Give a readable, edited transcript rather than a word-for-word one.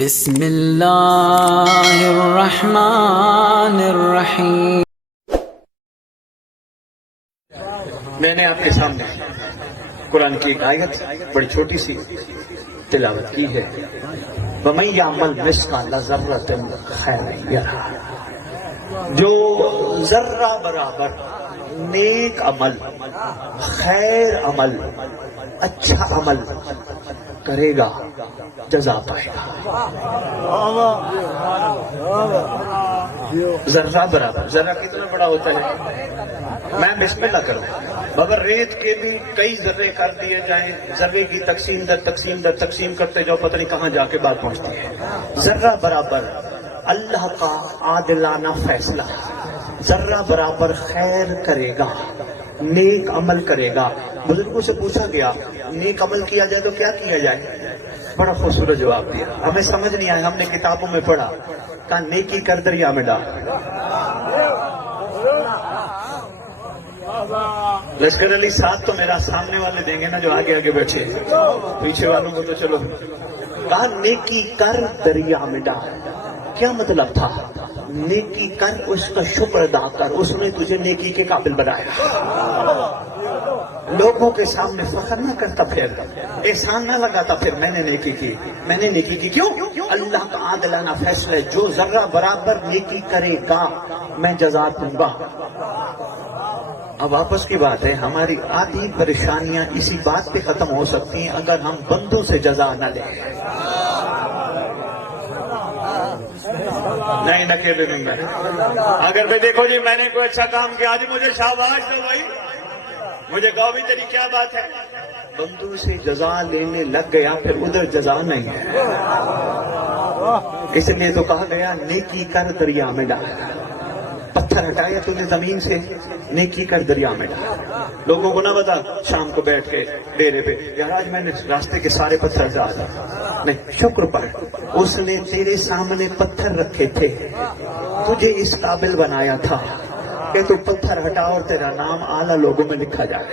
بسم اللہ الرحمن الرحیم۔ میں نے آپ کے سامنے قرآن کی ایک آیت بڑی چھوٹی سی تلاوت کی ہے، وَمَن يَعْمَلْ مِثْقَالَ ذَرَّةٍ خَيْرًا يَرَهُ، جو ذرہ برابر نیک عمل، خیر عمل، اچھا عمل کرے گا جزا پائے گا۔ ذرہ برابر، ذرہ کتنا بڑا ہوتا ہے؟ میں بسم اللہ کروں، مگر ریت کے بھی کئی ذرے کر دیے جائیں، ذرے کی تقسیم در تقسیم در تقسیم کرتے جاؤ، پتہ نہیں کہاں جا کے بات پہنچتی ہے۔ ذرہ برابر اللہ کا عادلانہ فیصلہ، ذرہ برابر خیر کرے گا، نیک عمل کرے گا۔ بزرگوں سے پوچھا گیا نیک عمل کیا جائے تو کیا کیا جائے؟ بڑا خوبصورت جواب دیا، ہمیں سمجھ نہیں آیا، ہم نے کتابوں میں پڑھا، کہا نیکی کر دریا میں ڈال۔ لشکر علی ساتھ تو میرا سامنے والے دیں گے نا جو آگے آگے بیٹھے، پیچھے والوں کو تو چلو۔ کہا نیکی کر دریا میں ڈال، کیا مطلب تھا؟ نیکی کر، اس کا شکر ادا کر، اس نے تجھے نیکی کے قابل بنایا۔ لوگوں کے سامنے فخر نہ کرتا، پھر احسان نہ لگاتا، پھر میں نے نیکی کی، میں نے نیکی کی۔ کیوں؟ اللہ کا عادلانہ فیصلہ ہے، جو ذرہ برابر نیکی کرے گا میں جزا دوں گا۔ اب آپس کی بات ہے، ہماری آدھی پریشانیاں اسی بات پہ ختم ہو سکتی ہیں اگر ہم بندوں سے جزا نہ لیں۔ نہیں نکے دے دوں گا، اگر میں دیکھو جی میں نے کوئی اچھا کام کیا آج مجھے شاباش دو بھائی، مجھے کہو بھی تیری کیا بات ہے؟ بندوں سے جزا لینے لگ گیا پھر ادھر جزا نہیں ہے۔ اس لیے تو کہا گیا نیکی کر دریا میں ڈال، پتھر ہٹایا تو نے زمین سے، نیکی کر دریا میں ڈال۔ لوگوں کو نہ بتا شام کو بیٹھ کے ڈیرے پہ یار آج میں نے راستے کے سارے پتھر ہٹا دیا، نہیں، شکر پر اس نے تیرے سامنے پتھر رکھے تھے، تجھے اس قابل بنایا تھا کہ تو پتھر ہٹا اور تیرا نام اعلیٰ لوگوں میں لکھا جائے۔